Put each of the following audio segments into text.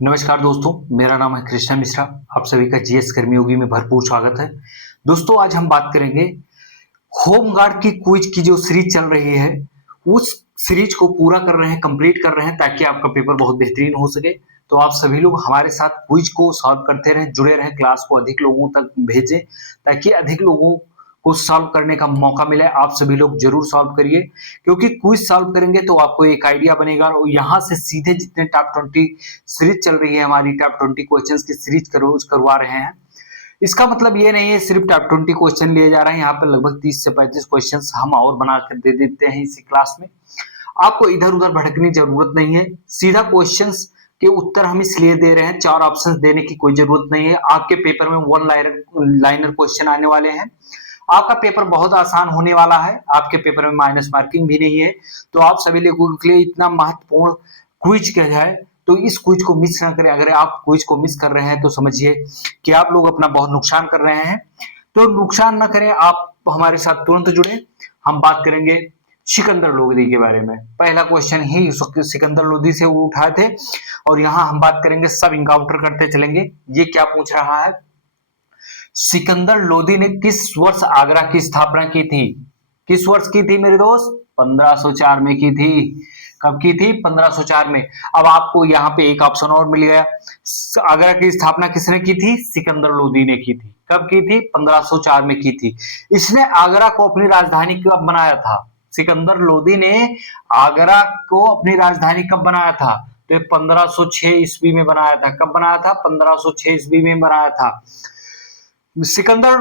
नमस्कार दोस्तों, मेरा नाम है कृष्णा मिश्रा। आप सभी का जीएस कर्मयोगी में भरपूर स्वागत है। दोस्तों, आज हम बात करेंगे होमगार्ड की क्विज की जो सीरीज चल रही है, उस सीरीज को पूरा कर रहे हैं, कंप्लीट कर रहे हैं ताकि आपका पेपर बहुत बेहतरीन हो सके। तो आप सभी लोग हमारे साथ क्विज को सॉल्व करते रहें, जुड़े रहें, क्लास को अधिक लोगों तक भेजें ताकि अधिक लोगों को सॉल्व करने का मौका मिले। आप सभी लोग जरूर सॉल्व करिए, क्योंकि क्विज सॉल्व करेंगे तो आपको एक आइडिया बनेगा और यहाँ से सीधे जितने टॉप 20 सीरीज चल रही है, हमारी टॉप 20 क्वेश्चंस की सीरीज करवा रहे हैं। इसका मतलब ये नहीं है सिर्फ टॉप 20 क्वेश्चन लिए जा रहे हैं। यहाँ पे लगभग 30 से 35 क्वेश्चन हम और बना कर दे देते हैं इसी क्लास में। आपको इधर उधर भटकने की जरूरत नहीं है, सीधा क्वेश्चंस के उत्तर हम इसलिए दे रहे हैं, 4 ऑप्शंस देने की कोई जरूरत नहीं है। आपके पेपर में वन लाइनर क्वेश्चन आने वाले हैं। आपका पेपर बहुत आसान होने वाला है, आपके पेपर में माइनस मार्किंग भी नहीं है। तो आप सभी लोगों के लिए इतना महत्वपूर्ण क्विज किया जाए तो इस क्विज को मिस ना करें। अगर आप क्विज को मिस कर रहे हैं तो समझिए कि आप लोग अपना बहुत नुकसान कर रहे हैं। तो नुकसान ना करें, आप हमारे साथ तुरंत जुड़े। हम बात करेंगे सिकंदर लोदी के बारे में। पहला क्वेश्चन ही सिकंदर लोदी से उठाए थे और यहाँ हम बात करेंगे, सब इनकाउंटर करते चलेंगे। ये क्या पूछ रहा है, सिकंदर लोदी ने किस वर्ष आगरा की स्थापना की थी? किस वर्ष की थी मेरे दोस्त? 1504 में की थी। कब की थी? 1504 में। अब आपको यहाँ पे एक ऑप्शन और मिल गया। आगरा की स्थापना किसने की थी? सिकंदर लोदी ने की थी। कब की थी? 1504 में की थी। इसने आगरा को अपनी राजधानी कब बनाया था? सिकंदर लोदी ने आगरा को अपनी राजधानी कब बनाया था? तो 1506 ईस्वी में बनाया था। कब बनाया था? 1506 ईस्वी में बनाया था। सिकंदर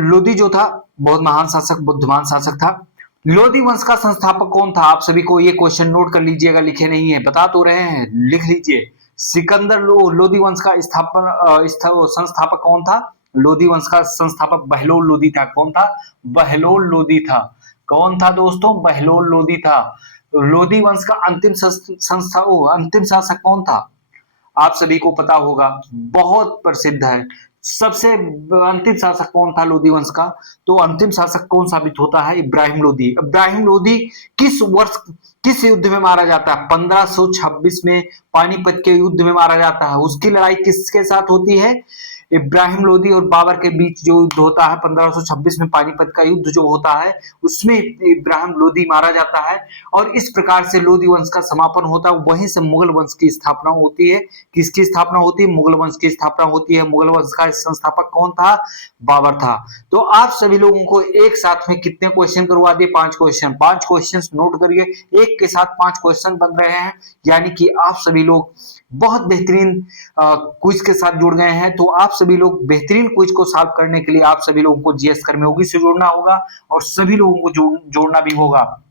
लोदी जो था बहुत महान शासक, बुद्धिमान शासक था। लोदी वंश का संस्थापक कौन था? आप सभी को ये क्वेश्चन नोट कर लीजिएगा, लिखे नहीं है, बता तो रहे हैं, लिख लीजिए। सिकंदर लोदी वंश का संस्थापक कौन था? लोदी वंश का संस्थापक बहलोल लोदी था। कौन था? बहलोल लोदी था। कौन था दोस्तों? बहलोल लोदी था। लोदी वंश का अंतिम शासक कौन था? आप सभी को पता होगा, बहुत प्रसिद्ध है। सबसे अंतिम शासक कौन था लोदी वंश का? तो अंतिम शासक कौन साबित होता है? इब्राहिम लोदी। इब्राहिम लोदी किस वर्ष किस युद्ध में मारा जाता है? 1526 में पानीपत के युद्ध में मारा जाता है। उसकी लड़ाई किसके साथ होती है? इब्राहिम लोदी और बाबर के बीच जो युद्ध होता है 1526 में, पानीपत का युद्ध जो होता है, उसमें इब्राहिम लोदी मारा जाता है और इस प्रकार से लोदी वंश का समापन होता है। वहीं से मुगल वंश की स्थापना होती है। किसकी स्थापना होती है? मुगल वंश की स्थापना होती है। मुगल वंश का संस्थापक कौन था? बाबर था। तो आप सभी लोगों को एक साथ में कितने क्वेश्चन करवा दिए? 5 क्वेश्चन। 5 क्वेश्चन नोट करिए, एक के साथ 5 क्वेश्चन बन रहे हैं, यानी कि आप सभी लोग बहुत बेहतरीन क्विज के साथ जुड़ गए हैं। तो आप सभी लोग बेहतरीन क्विज को सॉल्व करने के लिए आप सभी लोगों को जीएस कर्मयोगी से जुड़ना होगा और सभी लोगों को जोड़ना भी होगा।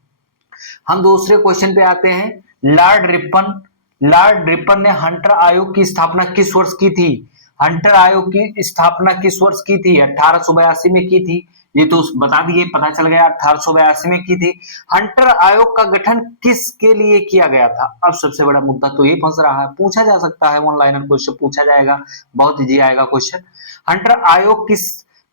हम दूसरे क्वेश्चन पे आते हैं। लॉर्ड रिपन ने हंटर आयोग की स्थापना किस वर्ष की थी? हंटर आयोग की स्थापना किस वर्ष की थी? 1882 में की थी। ये तो बता दिए, पता चल गया, 1882 में की थी। हंटर आयोग का गठन किसके लिए किया गया था? अब सबसे बड़ा मुद्दा तो ये फंस रहा है, पूछा जा सकता है, वन लाइनर क्वेश्चन पूछा जाएगा, बहुत इजी आएगा क्वेश्चन। हंटर आयोग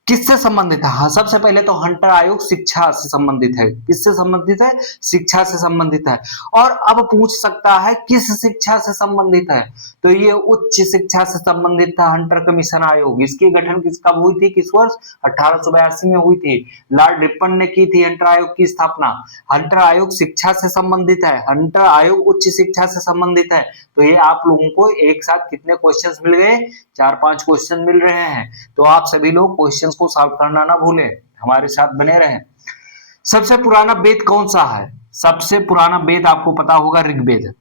किससे संबंधित है? हाँ, सबसे पहले तो हंटर आयोग शिक्षा से संबंधित है। किससे संबंधित है? शिक्षा से संबंधित है। और अब पूछ सकता है किस शिक्षा से संबंधित है? तो ये उच्च शिक्षा से संबंधित था हंटर कमीशन आयोग। इसकी गठन कब हुई थी? किस वर्ष? 1882 में हुई थी। लॉर्ड रिपन ने की थी हंटर आयोग की स्थापना। हंटर आयोग शिक्षा से संबंधित है, हंटर आयोग उच्च शिक्षा से संबंधित है। तो ये आप लोगों को एक साथ कितने क्वेश्चंस मिल गए? 4-5 क्वेश्चन मिल रहे हैं। तो आप सभी लोग क्वेश्चंस को सॉल्व करना ना भूलें, हमारे साथ बने रहें। सबसे पुराना वेद कौन सा है? सबसे पुराना वेद आपको पता होगा, ऋग्वेद।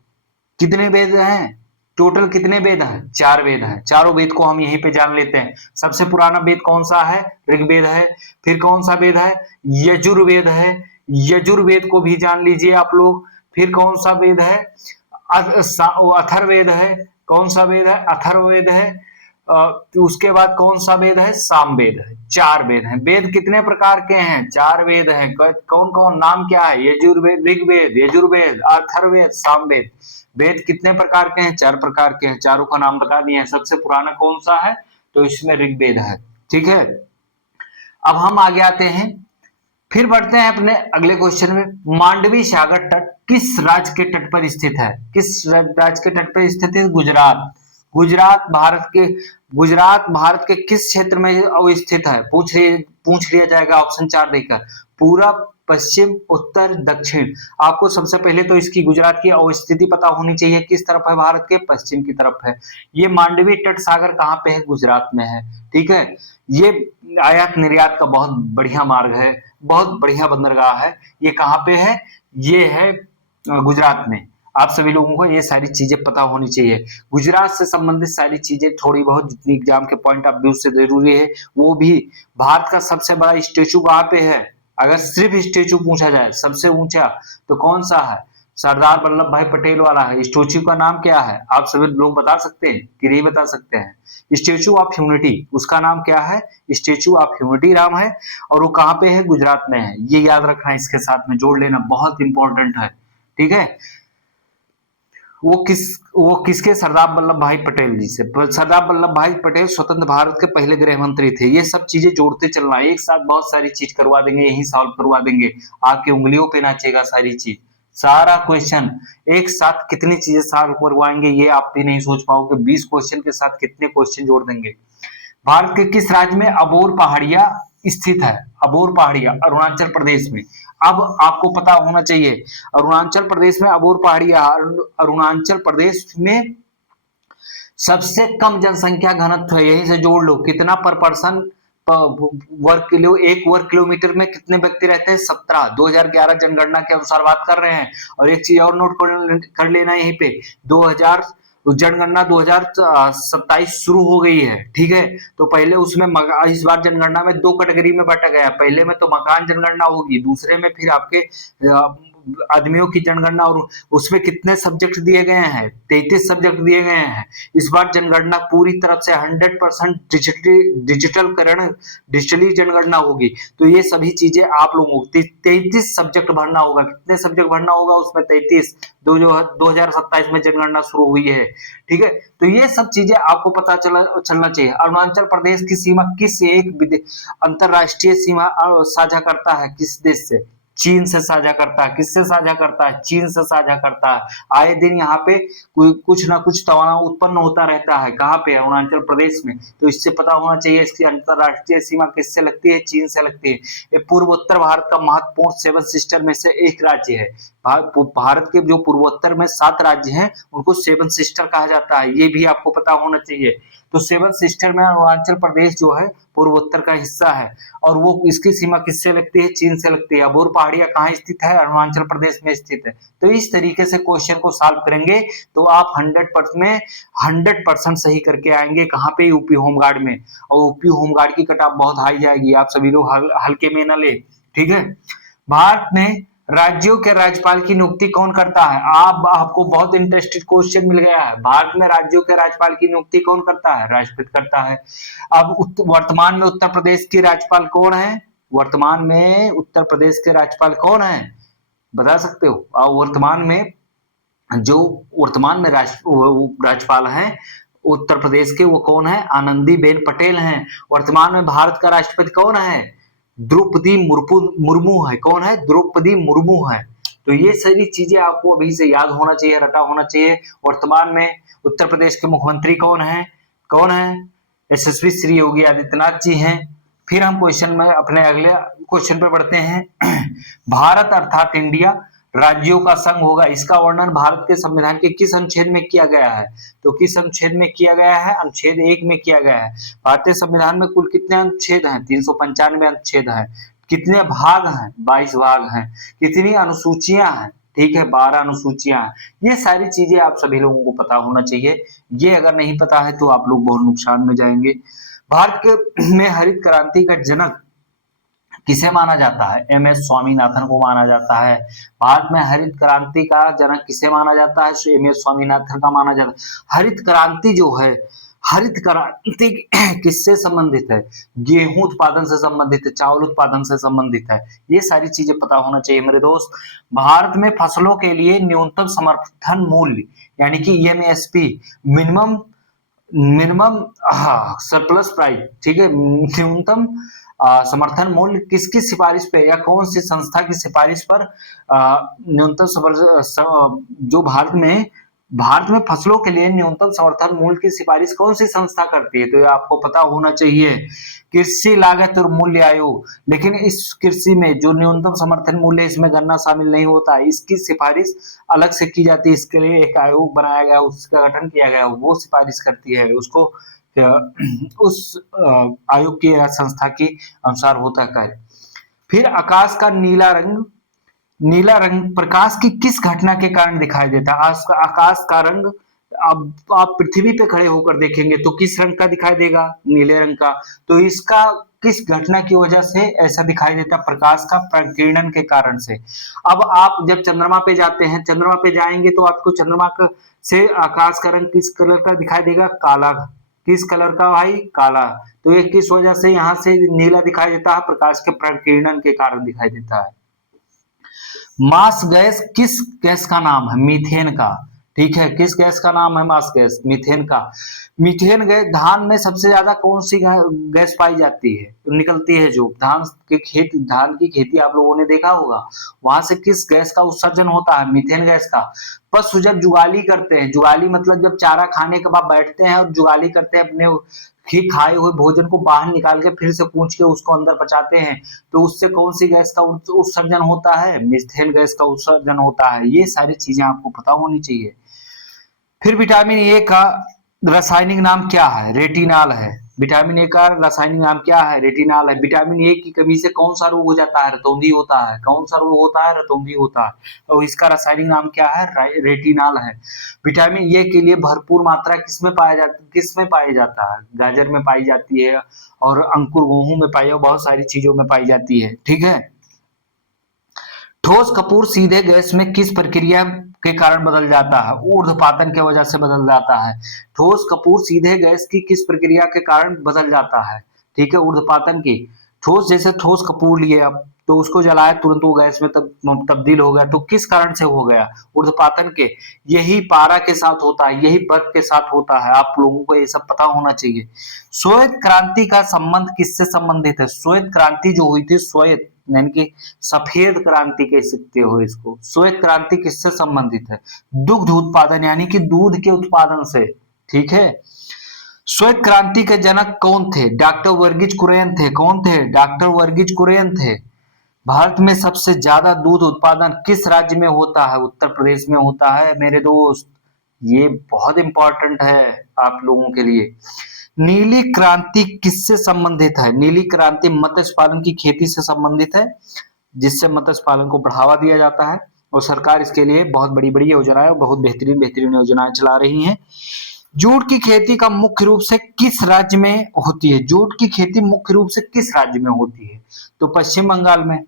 कितने वेद हैं? टोटल कितने वेद हैं? 4 वेद हैं। चारों वेद को हम यहीं पे जान लेते हैं। सबसे पुराना वेद कौन सा है? ऋग्वेद है। फिर कौन सा वेद है? यजुर्वेद है। यजुर्वेद को भी जान लीजिए आप लोग। फिर कौन सा वेद है? अथर्ववेद है। कौन सा वेद है? अथर्ववेद है। उसके बाद कौन सा वेद है? सामवेद है। 4 वेद हैं। वेद कितने प्रकार के हैं? 4 वेद हैं। कौन कौन? नाम क्या है? यजुर्वेद, ऋग्वेद, यजुर्वेद, अथर्ववेद, सामवेद। वेद कितने प्रकार के हैं? 4 प्रकार के हैं। चारों का नाम बता दिए हैं। सबसे पुराना कौन सा है? तो इसमें ऋग्वेद है। ठीक है, अब हम आगे आते हैं, फिर बढ़ते हैं अपने अगले क्वेश्चन में। मांडवी सागर तट किस राज्य के तट पर स्थित है? किस राज्य के तट पर स्थित है? गुजरात। गुजरात भारत के किस क्षेत्र में अवस्थित है? पूछ लिया जाएगा ऑप्शन 4 देकर। पूरब, पश्चिम, उत्तर, दक्षिण। आपको सबसे पहले तो इसकी गुजरात की अवस्थिति पता होनी चाहिए, किस तरफ है भारत के? पश्चिम की तरफ है। ये मांडवी तट सागर कहाँ पे है? गुजरात में है। ठीक है, ये आयात निर्यात का बहुत बढ़िया मार्ग है, बहुत बढ़िया बंदरगाह है। ये कहाँ पे है? ये है गुजरात में। आप सभी लोगों को ये सारी चीजें पता होनी चाहिए। गुजरात से संबंधित सारी चीजें थोड़ी बहुत जितनी एग्जाम के पॉइंट ऑफ व्यू से जरूरी है वो भी। भारत का सबसे बड़ा स्टेचू कहाँ पे है? अगर सिर्फ स्टेचू पूछा जाए सबसे ऊंचा तो कौन सा है? सरदार वल्लभ भाई पटेल वाला है। स्टेचू का नाम क्या है? आप सभी लोग बता सकते हैं कि नहीं बता सकते हैं? स्टेचू ऑफ यूनिटी, उसका नाम क्या है? स्टेचू ऑफ यूनिटी नाम है। और वो कहाँ पे है? गुजरात में है। ये याद रखना, इसके साथ में जोड़ लेना, बहुत इंपॉर्टेंट है। ठीक है, वो किसके? सरदार वल्लभ भाई पटेल जी से। सरदार वल्लभ भाई पटेल स्वतंत्र भारत के पहले गृह मंत्री थे। ये सब चीजें जोड़ते चलना, एक साथ बहुत सारी चीज करवा देंगे, यही सॉल्व करवा देंगे। आपकी उंगलियों पे नाचेगा सारी चीज, सारा क्वेश्चन एक साथ कितनी चीजें सॉल्व करवाएंगे ये आप भी नहीं सोच पाओगे। 20 क्वेश्चन के साथ कितने क्वेश्चन जोड़ देंगे। भारत के किस राज्य में अबोर पहाड़ियां स्थित है? अबोर पहाड़ियां अरुणाचल प्रदेश में। अब आपको पता होना चाहिए अरुणाचल प्रदेश में अबोर पहाड़ियां, अरुणाचल प्रदेश में सबसे कम जनसंख्या घनत्व है। यहीं से जोड़ लो, कितना पर पर्सन एक वर्ग किलोमीटर में कितने व्यक्ति रहते हैं? 17। 2011 जनगणना के अनुसार बात कर रहे हैं। और एक चीज और नोट कर लेना यहीं पे, 2000 जनगणना 2027 शुरू हो गई है। ठीक है, तो पहले उसमें इस बार जनगणना में 2 कैटेगरी में बांटा गया। पहले में तो मकान जनगणना होगी, दूसरे में फिर आपके आदमियों की जनगणना। और उसमें कितने सब्जेक्ट दिए गए हैं? 33 सब्जेक्ट दिए गए हैं। इस बार जनगणना पूरी तरफ से 100% डिजिटली जनगणना होगी। तो ये सभी चीजें आप लोगों को 33 सब्जेक्ट भरना होगा। कितने सब्जेक्ट भरना होगा उसमें? 33। 2027 में जनगणना शुरू हुई है। ठीक है, तो ये सब चीजें आपको पता चलना चाहिए। अरुणाचल प्रदेश की सीमा किस एक अंतरराष्ट्रीय सीमा साझा करता है? किस देश से? चीन से साझा करता है। किससे साझा करता है? चीन से साझा करता है। आए दिन यहाँ पे कुछ ना कुछ तनाव उत्पन्न होता रहता है। कहाँ पे? अरुणाचल प्रदेश में। तो इससे पता होना चाहिए इसकी अंतरराष्ट्रीय सीमा किससे लगती है? चीन से लगती है। ये पूर्वोत्तर भारत का महत्वपूर्ण 7 सिस्टर में से एक राज्य है। भारत के जो पूर्वोत्तर में 7 राज्य हैं उनको 7 सिस्टर कहा जाता है, ये भी आपको पता होना चाहिए। तो 7 सिस्टर में अरुणाचल प्रदेश जो है पूर्वोत्तर का हिस्सा है। और वो इसकी सीमा किससे लगती है? चीन से लगती है। अबोर पहाड़ियां कहाँ स्थित है? अरुणाचल प्रदेश में स्थित है। तो इस तरीके से क्वेश्चन को सॉल्व करेंगे तो आप 100% सही करके आएंगे। कहाँ पे? यूपी होमगार्ड में। और यूपी होमगार्ड की कट ऑफ बहुत हाई जाएगी, आप सभी लोग हल्के में न ले। ठीक है, भारत में राज्यों के राज्यपाल की नियुक्ति कौन करता है? आपको बहुत इंटरेस्टेड क्वेश्चन मिल गया है। भारत में राज्यों के राज्यपाल की नियुक्ति कौन करता है? राष्ट्रपति करता है। अब वर्तमान में उत्तर प्रदेश के राज्यपाल कौन है? वर्तमान में उत्तर प्रदेश के राज्यपाल कौन है? बता सकते हो? वर्तमान में राज्यपाल हैं उत्तर प्रदेश के, वो कौन है? आनंदीबेन पटेल हैं। वर्तमान में भारत का राष्ट्रपति कौन है? द्रौपदी मुर्मू है। कौन है? द्रौपदी मुर्मू है। तो ये सारी चीजें आपको अभी से याद होना चाहिए, रटा होना चाहिए। वर्तमान में उत्तर प्रदेश के मुख्यमंत्री कौन है? यशस्वी श्री योगी आदित्यनाथ जी हैं। फिर हम अपने अगले क्वेश्चन पे बढ़ते हैं। भारत अर्थात इंडिया राज्यों का संघ होगा, इसका वर्णन भारत के संविधान के किस अनुच्छेद में किया गया है? तो किस अनुच्छेद में किया गया है? अनुच्छेद 1 में किया गया है। भारतीय संविधान में कुल कितने अनुच्छेद हैं? 395 अनुच्छेद हैं। कितने भाग हैं? 22 भाग हैं। कितनी अनुसूचियां हैं? ठीक है, 12 अनुसूचियां हैं। ये सारी चीजें आप सभी लोगों को पता होना चाहिए। ये अगर नहीं पता है तो आप लोग बहुत नुकसान में जाएंगे। भारत में हरित क्रांति का जनक किसे माना जाता है? एम.एस. स्वामीनाथन को माना जाता है। भारत में हरित क्रांति का जनक किसे माना जाता है? एम.एस. स्वामीनाथन का माना जाता है। हरित क्रांति जो है, हरित क्रांति किससे संबंधित है? गेहूं उत्पादन से संबंधित है, चावल उत्पादन से संबंधित है। ये सारी चीजें पता होना चाहिए मेरे दोस्त। भारत में फसलों के लिए न्यूनतम समर्थन मूल्य यानी कि एमएसपी, मिनिमम सरप्लस प्राइस, ठीक है, न्यूनतम समर्थन मूल्य किसकी सिफारिश पे या कौन सी संस्था की सिफारिश पर न्यूनतम जो भारत में भारत में फसलों के लिए न्यूनतम समर्थन मूल्य की सिफारिश कौन सी संस्था करती है? तो ये आपको पता होना चाहिए, कृषि लागत और मूल्य आयोग। लेकिन इस कृषि में जो न्यूनतम समर्थन मूल्य है, इसमें गन्ना शामिल नहीं होता है, इसकी सिफारिश अलग से की जाती है। इसके लिए एक आयोग बनाया गया, उसका गठन किया गया, वो सिफारिश करती है उसको। उस आयोग की या संस्था के अनुसार होता है कार्य। फिर आकाश का नीला रंग, नीला रंग प्रकाश की किस घटना के कारण दिखाई देता है? आकाश का रंग, अब आप पृथ्वी पे खड़े होकर देखेंगे तो किस रंग का दिखाई देगा? नीले रंग का। तो इसका किस घटना की वजह से ऐसा दिखाई देता है? प्रकाश का प्रकीर्णन के कारण से। अब आप जब चंद्रमा पे जाते हैं, चंद्रमा पे जाएंगे तो आपको चंद्रमा से आकाश का रंग किस कलर का दिखाई देगा? काला। किस कलर का भाई? काला। तो ये किस वजह से यहाँ से नीला दिखाई देता है? प्रकाश के प्रकीर्णन के कारण दिखाई देता है। मास गैस किस गैस का नाम है? मीथेन का। ठीक है, किस गैस का नाम है? मास गैस, मीथेन का। मीथेन गैस, धान में सबसे ज्यादा कौन सी गैस पाई जाती है, निकलती है? जो धान की खेती आप लोगों ने देखा होगा, वहां से किस गैस का उत्सर्जन होता है? मीथेन गैस का। पशु जब जुगाली करते हैं, जुगाली मतलब जब चारा खाने के बाद बैठते हैं और जुगाली करते हैं, अपने खाए हुए भोजन को बाहर निकाल के फिर से कूच के उसको अंदर पचाते हैं, तो उससे कौन सी गैस का उत्सर्जन होता है? मीथेन गैस का उत्सर्जन होता है। ये सारी चीजें आपको पता होनी चाहिए। फिर विटामिन ए का रासायनिक नाम क्या है? रेटिनॉल है। विटामिन ए का रासायनिक नाम क्या है? रेटिनॉल है। विटामिन ए की कमी से कौन सा रोग हो जाता है? रतौंधी होता है। कौन सा रोग होता है? रतौंधी होता है। और इसका रासायनिक नाम क्या है? रेटिनॉल है। विटामिन ए के लिए भरपूर मात्रा किसमें पाया जाता है? गाजर में पाई जाती है, और अंकुर गेहूं में पाई, और बहुत सारी चीजों में पाई जाती है। ठीक है। ठोस कपूर सीधे गैस में किस प्रक्रिया के कारण बदल जाता है? ऊर्ध्वपातन की वजह से बदल जाता है। ठोस कपूर सीधे गैस की किस प्रक्रिया के कारण बदल जाता है? ठीक है, ऊर्ध्वपातन की। ठोस, जैसे ठोस कपूर लिए आप, तो उसको जलाए तुरंत वो गैस में तब्दील हो गया, तो किस कारण से हो गया? ऊर्ध्वपातन के। यही पारा के साथ होता है, यही बर्फ के साथ होता है। आप लोगों को ये सब पता होना चाहिए। श्वेत क्रांति का संबंध किससे संबंधित है? श्वेत क्रांति जो हुई थी, श्वेत यानी कि सफेद क्रांति कह सकते हो इसको। श्वेत क्रांति किससे संबंधित है? दुग्ध उत्पादन यानी कि दूध के उत्पादन से। ठीक है। श्वेत क्रांति के जनक कौन थे? डॉक्टर वर्गीज कुरियन थे। कौन थे? डॉक्टर वर्गीज कुरियन थे। भारत में सबसे ज्यादा दूध उत्पादन किस राज्य में होता है? उत्तर प्रदेश में होता है मेरे दोस्त। ये बहुत इंपॉर्टेंट है आप लोगों के लिए। नीली क्रांति किससे संबंधित है? नीली क्रांति मत्स्य पालन की खेती से संबंधित है, जिससे मत्स्य पालन को बढ़ावा दिया जाता है, और सरकार इसके लिए बहुत बड़ी बड़ी योजनाएं, बहुत बेहतरीन बेहतरीन योजनाएं चला रही हैं। जूट की खेती का मुख्य रूप से किस राज्य में होती है? जूट की खेती मुख्य रूप से किस राज्य में होती है? तो पश्चिम बंगाल में।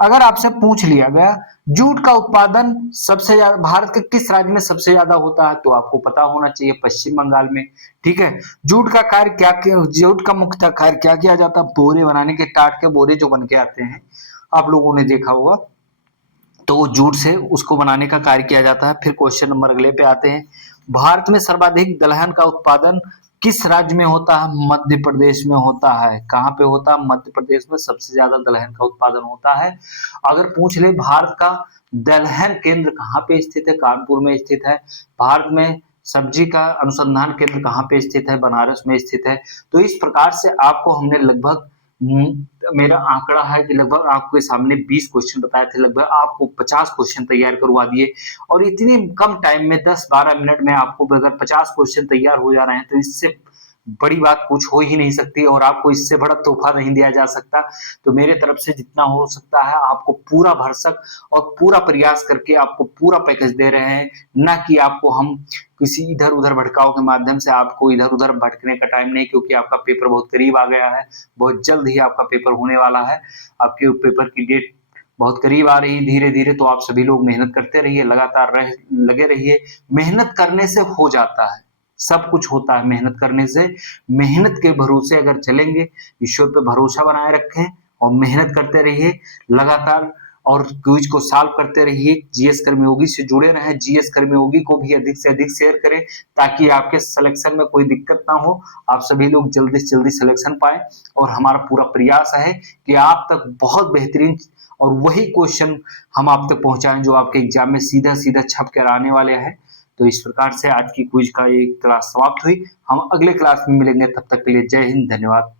अगर आपसे पूछ लिया गया जूट का उत्पादन सबसे ज्यादा भारत के किस राज्य में सबसे ज्यादा होता है, तो आपको पता होना चाहिए पश्चिम बंगाल में। ठीक है। जूट का कार्य जूट का मुख्य कार्य क्या किया जाता है? बोरे बनाने के, टाट के बोरे जो बन के आते हैं, आप लोगों ने देखा होगा, तो जूट से उसको बनाने का कार्य किया जाता है। फिर क्वेश्चन नंबर अगले पे आते हैं। भारत में सर्वाधिक दलहन का उत्पादन किस राज्य में होता है? मध्य प्रदेश में होता है। कहाँ पे होता है? मध्य प्रदेश में सबसे ज्यादा दलहन का उत्पादन होता है। अगर पूछ ले भारत का दलहन केंद्र कहाँ पे स्थित है? कानपुर में स्थित है। भारत में सब्जी का अनुसंधान केंद्र कहाँ पे स्थित है? बनारस में स्थित है। तो इस प्रकार से आपको हमने लगभग, मेरा आंकड़ा है कि लगभग आपके सामने 20 क्वेश्चन बताए थे, लगभग आपको 50 क्वेश्चन तैयार करवा दिए। और इतनी कम टाइम में 10-12 मिनट में आपको अगर 50 क्वेश्चन तैयार हो जा रहे हैं, तो इससे बड़ी बात कुछ हो ही नहीं सकती, और आपको इससे बड़ा तोहफा नहीं दिया जा सकता। तो मेरे तरफ से जितना हो सकता है आपको पूरा भरसक और पूरा प्रयास करके आपको पूरा पैकेज दे रहे हैं, ना कि आपको हम किसी इधर उधर भटकाव के माध्यम से आपको इधर उधर भटकने का टाइम नहीं, क्योंकि आपका पेपर बहुत करीब आ गया है। बहुत जल्द ही आपका पेपर होने वाला है। आपके पेपर की डेट बहुत करीब आ रही है धीरे धीरे। तो आप सभी लोग मेहनत करते रहिए, लगातार लगे रहिए। मेहनत करने से हो जाता है, सब कुछ होता है मेहनत करने से। मेहनत के भरोसे अगर चलेंगे, ईश्वर पे भरोसा बनाए रखें और मेहनत करते रहिए लगातार, और क्विज को सॉल्व करते रहिए। जीएस कर्मयोगी से जुड़े रहें। जीएस कर्मयोगी को भी अधिक से अधिक शेयर करें, ताकि आपके सिलेक्शन में कोई दिक्कत ना हो, आप सभी लोग जल्दी से जल्दी सिलेक्शन पाए। और हमारा पूरा प्रयास है कि आप तक बहुत बेहतरीन और वही क्वेश्चन हम आप तक पहुंचाएं जो आपके एग्जाम में सीधा सीधा छप कर आने वाले हैं। तो इस प्रकार से आज की क्विज का ये क्लास समाप्त हुई। हम अगले क्लास में मिलेंगे, तब तक के लिए जय हिंद, धन्यवाद।